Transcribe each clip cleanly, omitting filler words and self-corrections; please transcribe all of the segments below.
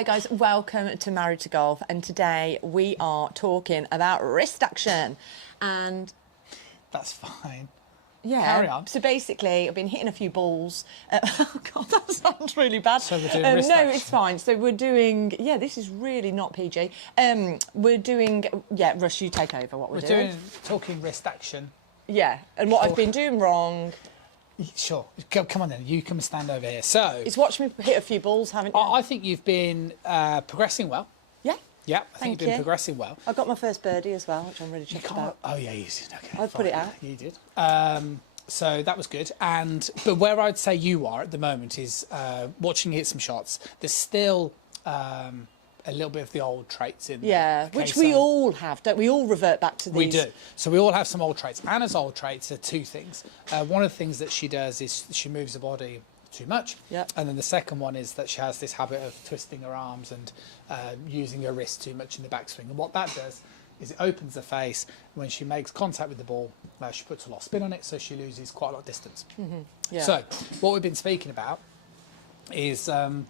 Hi guys, welcome to Married to Golf, and today we are talking about wrist action. And that's fine. Yeah, carry on. So basically I've been hitting a few balls. Oh god, that sounds really bad. So we're doing wrist no, action. it's fine. So we're doing, this is really not PG. We're doing, Russ, you take over what we're doing. Talking wrist action. Yeah, and what I've been doing wrong. Sure. Come on then, you come and stand over here. So... It's watched me hit a few balls, haven't you? I think you've been progressing well. Yeah. Yeah, I think you've been progressing well. I got my first birdie as well, which I'm really chuffed about. Oh yeah, you did. Okay, I put it out. You did. So that was good. But where I'd say you are at the moment is watching you hit some shots. There's still a little bit of the old traits in there. Yeah, which we all have, don't we? All revert back to these. We do. So we all have some old traits. Anna's old traits are two things. One of the things that she does is she moves her body too much. Yep. And then the second one is that she has this habit of twisting her arms and using her wrist too much in the backswing. And what that does is it opens the face. When she makes contact with the ball, she puts a lot of spin on it, so she loses quite a lot of distance. Mm-hmm. Yeah. So what we've been speaking about is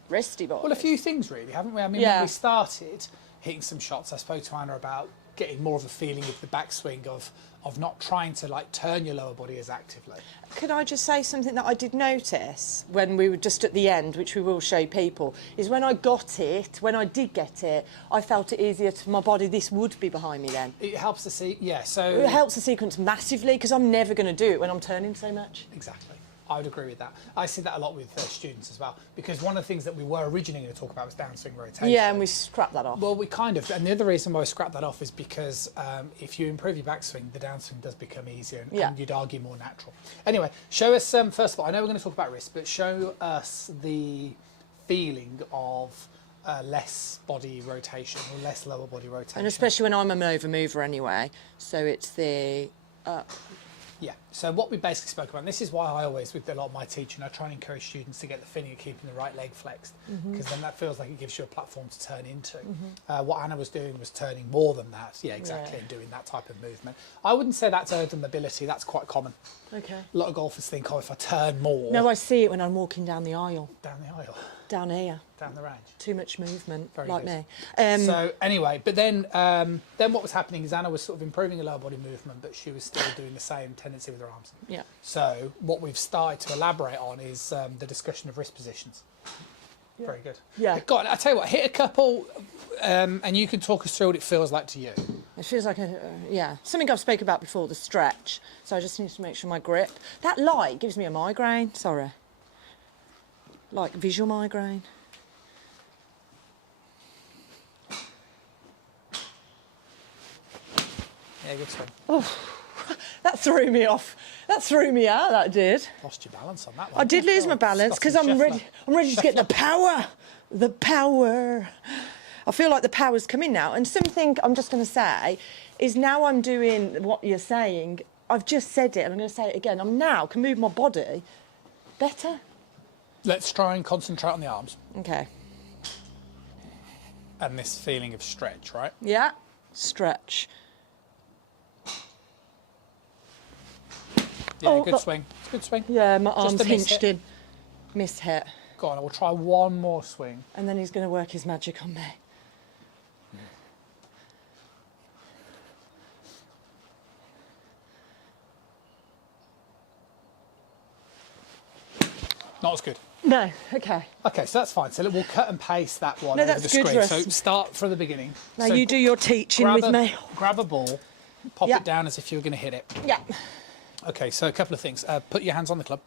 wristy ball. Well, a few things really, haven't we? I mean, when we started hitting some shots, I spoke to Anna about getting more of a feeling of the backswing of not trying to like turn your lower body as actively. Could I just say something that I did notice when we were just at the end, which we will show people, is when I got it, when I did get it, I felt it easier to my body. This would be behind me then. It helps to see, so... It helps the sequence massively, because I'm never going to do it when I'm turning so much. Exactly. I would agree with that. I see that a lot with students as well, because one of the things that we were originally going to talk about was downswing rotation. Yeah, and we scrapped that off. Well, we kind of, and the other reason why we scrapped that off is because if you improve your backswing, the downswing does become easier and you'd argue more natural. Anyway, show us, first of all, I know we're going to talk about wrist, but show us the feeling of less body rotation or less lower body rotation. And especially when I'm an over mover anyway, so it's the up. Yeah, so what we basically spoke about, and this is why I always, with a lot of my teaching, I try and encourage students to get the feeling of keeping the right leg flexed, because then that feels like it gives you a platform to turn into. What Anna was doing was turning more than that, and doing that type of movement. I wouldn't say that's urban mobility, that's quite common. Okay. A lot of golfers think, oh, if I turn more... No, I see it when I'm walking down the aisle. Down the aisle? Down here. Down the range. Too much movement, Very like good. me. So anyway, but then what was happening is Anna was sort of improving her lower body movement, but she was still doing the same tendency with her arms. Yeah. So what we've started to elaborate on is the discussion of wrist positions. Yeah. Very good. Yeah. God, I tell you what, hit a couple, and you can talk us through what it feels like to you. It feels like something I've spoken about before, the stretch. So I just need to make sure my grip. That light gives me a migraine. Sorry. Like visual migraine. Yeah, good swing. Oh, that threw me off. That threw me out, that did. Lost your balance on that one. I did lose my balance because I'm ready to get the power. The power. I feel like the power's coming now. And something I'm just going to say is now I'm doing what you're saying. I've just said it and I'm going to say it again. I'm now can move my body better. Let's try and concentrate on the arms. Okay. And this feeling of stretch, right? Yeah, stretch. Yeah, good swing. It's a good swing. Yeah, my arm's hinged in. Miss hit. Go on, we'll try one more swing. And then he's going to work his magic on me. Not as good. No, okay. Okay, so that's fine. So we'll cut and paste that one No, over that's the good, screen. Russ. So start from the beginning. Now so you do your teaching with me. Grab a ball, pop it down as if you were going to hit it. Yeah. Okay, so a couple of things. Put your hands on the club.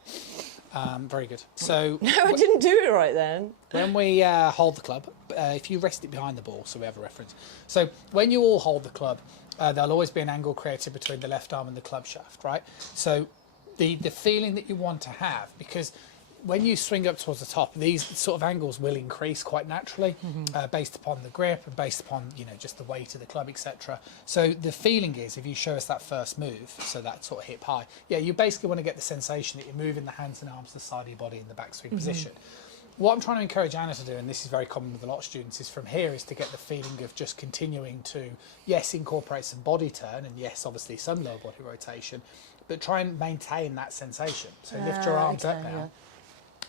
Very good. So no, I didn't do it right then. When we hold the club, if you rest it behind the ball, so we have a reference. So when you all hold the club, there'll always be an angle created between the left arm and the club shaft, right? So the feeling that you want to have, because when you swing up towards the top, these sort of angles will increase quite naturally, based upon the grip and based upon, just the weight of the club, etc. So the feeling is, if you show us that first move, so that sort of hip high, you basically want to get the sensation that you're moving the hands and arms to the side of your body in the backswing position. What I'm trying to encourage Anna to do, and this is very common with a lot of students, is from here is to get the feeling of just continuing to, yes, incorporate some body turn, and yes, obviously some lower body rotation, but try and maintain that sensation. So lift your arms up now.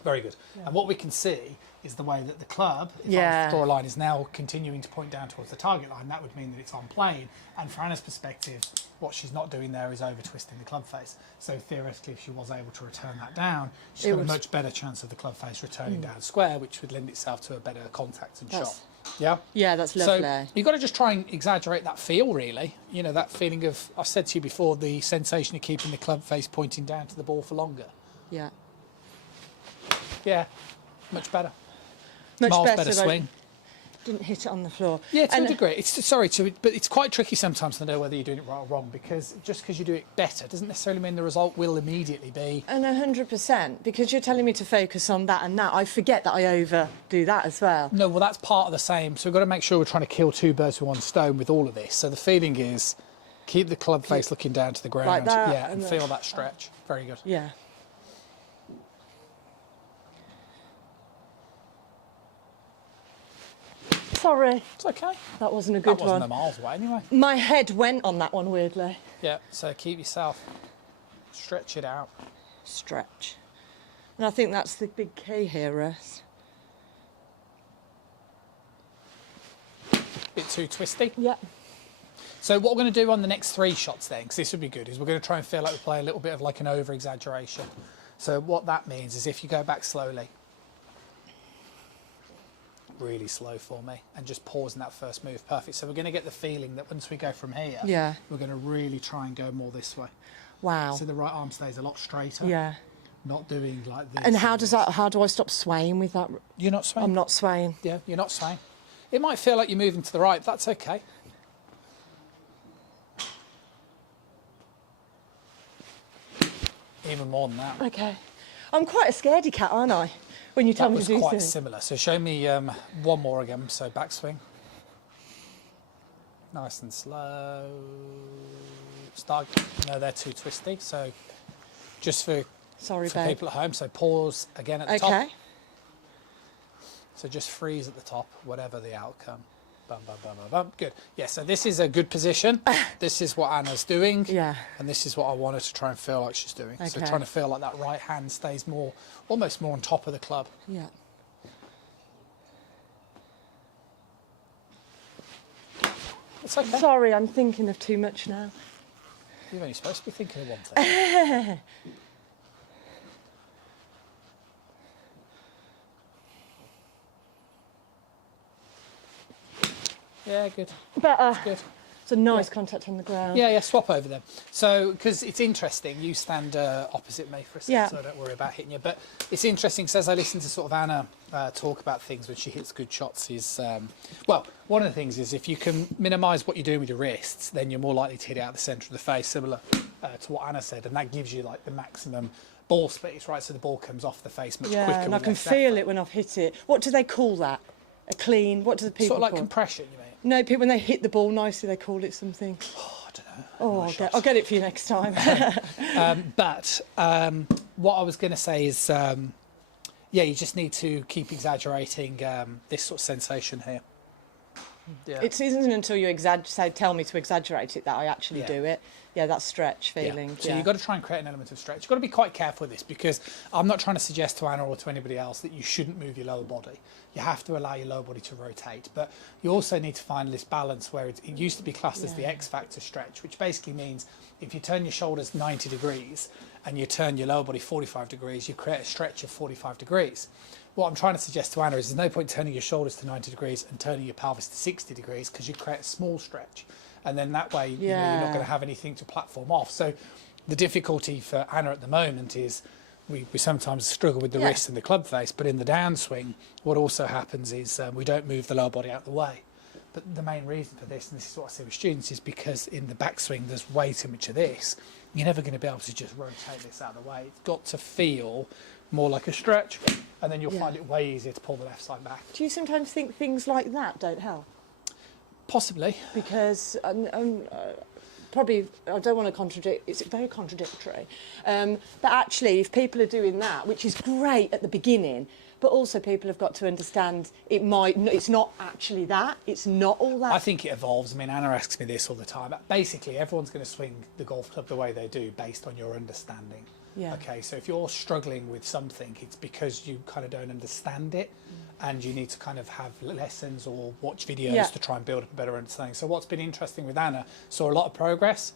Very good. Yeah. And what we can see is the way that the club, if Yeah. I draw a line, is now continuing to point down towards the target line. That would mean that it's on plane. And for Anna's perspective, what she's not doing there is over twisting the club face. So theoretically, if she was able to return that down, she's got a much better chance of the club face returning down square, which would lend itself to a better contact and shot. Yeah? Yeah, that's lovely. So you've got to just try and exaggerate that feel, really. You know, that feeling of, I've said to you before, the sensation of keeping the club face pointing down to the ball for longer. Yeah. Yeah, much better. Much Miles better, better swing. Didn't hit it on the floor. Yeah, to a degree. But it's quite tricky sometimes to know whether you're doing it right or wrong, because just because you do it better doesn't necessarily mean the result will immediately be. And 100%, because you're telling me to focus on that and that. I forget that I overdo that as well. No, well, that's part of the same. So we've got to make sure we're trying to kill two birds with one stone with all of this. So the feeling is keep the club face looking down to the ground. Like that, yeah, and feel that stretch. Very good. Yeah. Sorry. It's okay. That wasn't a good That wasn't one. a miles away anyway. My head went on that one weirdly. Yeah, so keep yourself, stretch it out. Stretch. And I think that's the big key here, Russ. Bit too twisty. Yeah. So what we're going to do on the next three shots then, because this would be good, is we're going to try and feel like we play a little bit of like an over-exaggeration. So what that means is if you go back slowly, really slow for me, and just pause in that first move. Perfect. So we're going to get the feeling that once we go from here, Yeah. we're going to really try and go more this way. Wow. So the right arm stays a lot straighter. Yeah. Not doing like this. And how do I stop swaying with that? You're not swaying? I'm not swaying. Yeah, you're not swaying. It might feel like you're moving to the right, but that's okay. Even more than that. Okay. I'm quite a scaredy cat, aren't I? When you tell me to do That was quite things. similar. So show me one more again. So backswing. Nice and slow. Start. No, they're too twisty. So just for people at home. So pause again at the top. Okay. So just freeze at the top, whatever the outcome. Bum, bum, bum, bum, bum. Good. Yeah, so this is a good position. This is what Anna's doing. Yeah. And this is what I want her to try and feel like she's doing. So Okay. trying to feel like that right hand stays more, almost more on top of the club. Yeah. It's okay. Sorry, I'm thinking of too much now. You're only supposed to be thinking of one thing. Yeah, good. Better. Good. It's a nice contact on the ground. Yeah, swap over them. So, because it's interesting, you stand opposite me for a second, Yeah. so don't worry about hitting you. But it's interesting, because as I listen to sort of Anna talk about things when she hits good shots is, well, one of the things is if you can minimise what you're doing with your wrists, then you're more likely to hit it out the centre of the face, similar to what Anna said, and that gives you like the maximum ball speed, right? So the ball comes off the face much quicker. Yeah, and I with can less feel effort. it when I've hit it. What do they call that? A clean? What do the people Sort of like call it? compression, you mean? No, people when they hit the ball nicely, they call it something. Oh, I don't know. Oh, I'll get it for you next time. But what I was going to say is, yeah, you just need to keep exaggerating this sort of sensation here. Yeah. It isn't until you tell me to exaggerate it that I actually do it. Yeah, that stretch feeling. Yeah. So you've got to try and create an element of stretch. You've got to be quite careful with this, because I'm not trying to suggest to Anna or to anybody else that you shouldn't move your lower body. You have to allow your lower body to rotate. But you also need to find this balance where it used to be classed as the X factor stretch, which basically means if you turn your shoulders 90 degrees and you turn your lower body 45 degrees, you create a stretch of 45 degrees. What I'm trying to suggest to Anna is there's no point turning your shoulders to 90 degrees and turning your pelvis to 60 degrees, because you create a small stretch. And then that way, you know, you're not going to have anything to platform off. So the difficulty for Anna at the moment is we sometimes struggle with the wrist and the club face, but in the downswing, what also happens is we don't move the lower body out of the way. But the main reason for this, and this is what I say with students, is because in the backswing, there's way too much of this. You're never going to be able to just rotate this out of the way. It's got to feel more like a stretch, and then you'll find it way easier to pull the left side back. Do you sometimes think things like that don't help? Possibly. Because probably, I don't want to contradict, it's very contradictory. But actually, if people are doing that, which is great at the beginning, but also people have got to understand it's not actually that, it's not all that. I think it evolves. I mean, Anna asks me this all the time. Basically, everyone's going to swing the golf club the way they do based on your understanding. Yeah. Okay, so if you're struggling with something, it's because you kind of don't understand it, and you need to kind of have lessons or watch videos Yeah. to try and build up a better understanding. So what's been interesting with Anna, saw a lot of progress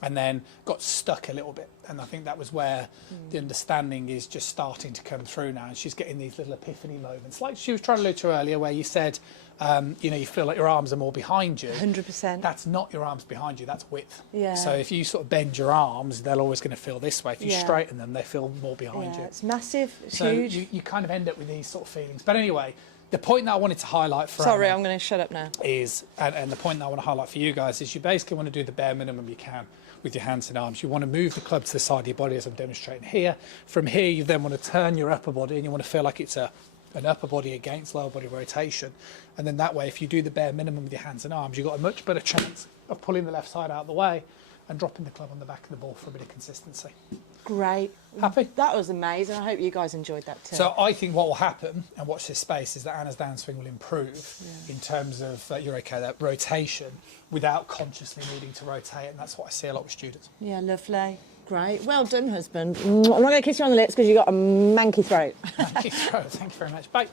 and then got stuck a little bit, and I think that was where the understanding is just starting to come through now, and she's getting these little epiphany moments, like she was trying to allude to earlier, where you said you know, you feel like your arms are more behind you. 100%. That's not your arms behind you, that's width. Yeah. So if you sort of bend your arms, they're always going to feel this way. If you Yeah. straighten them, they feel more behind Yeah, you. it's massive. It's So huge. you kind of end up with these sort of feelings. But anyway, the point that I wanted to highlight for Sorry, Anna I'm going to shut up now. is, and the point that I want to highlight for you guys is, you basically want to do the bare minimum you can with your hands and arms. You want to move the club to the side of your body, as I'm demonstrating here. From here, you then want to turn your upper body, and you want to feel like it's an upper body against lower body rotation. And then that way, if you do the bare minimum with your hands and arms, you've got a much better chance of pulling the left side out of the way and dropping the club on the back of the ball for a bit of consistency. Great. Happy? That was amazing. I hope you guys enjoyed that too. So I think what will happen, and watch this space, is that Anna's downswing will improve in terms of, you're okay, that rotation without consciously needing to rotate, and that's what I see a lot with students. Yeah, lovely. Great. Well done, husband. I'm not going to kiss you on the lips because you've got a manky throat. Thank you very much. Bye.